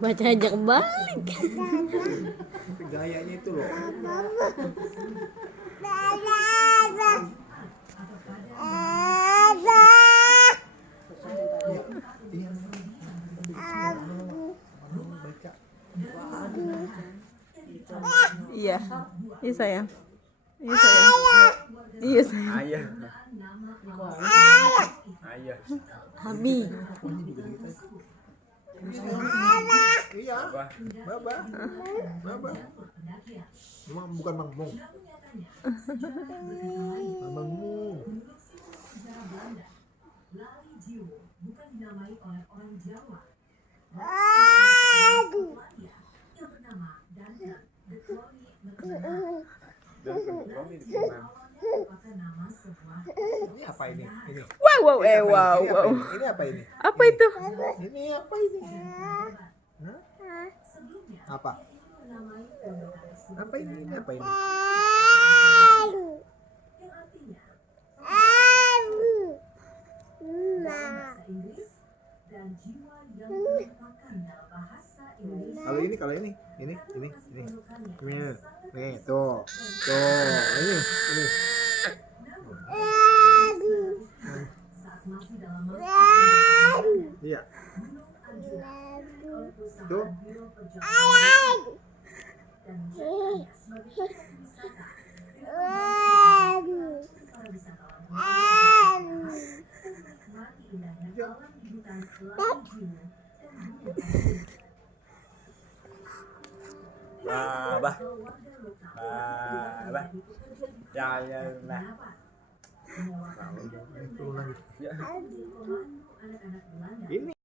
Baca aja kebalik. Tapi gayanya itu loh. Iya. Iya sayang. Iya sayang. Iya sayang. Ayah. Ayah. Habi. Iya. Baba. Baba. Bukan Mang Mong. Mang Mong. Bukan dinamai oleh orang Jawa. Yang bernama Dandan The Clony McDonald. Ini apa ini? Ini. Wow. Ini apa ini? Apa itu? Ini apa ini? Hah? Apa? Apa ini? Ini apa ini? Kalau ini, ini, nih, tuh, ini. Iya. Tuh. Bah. Ya. Ini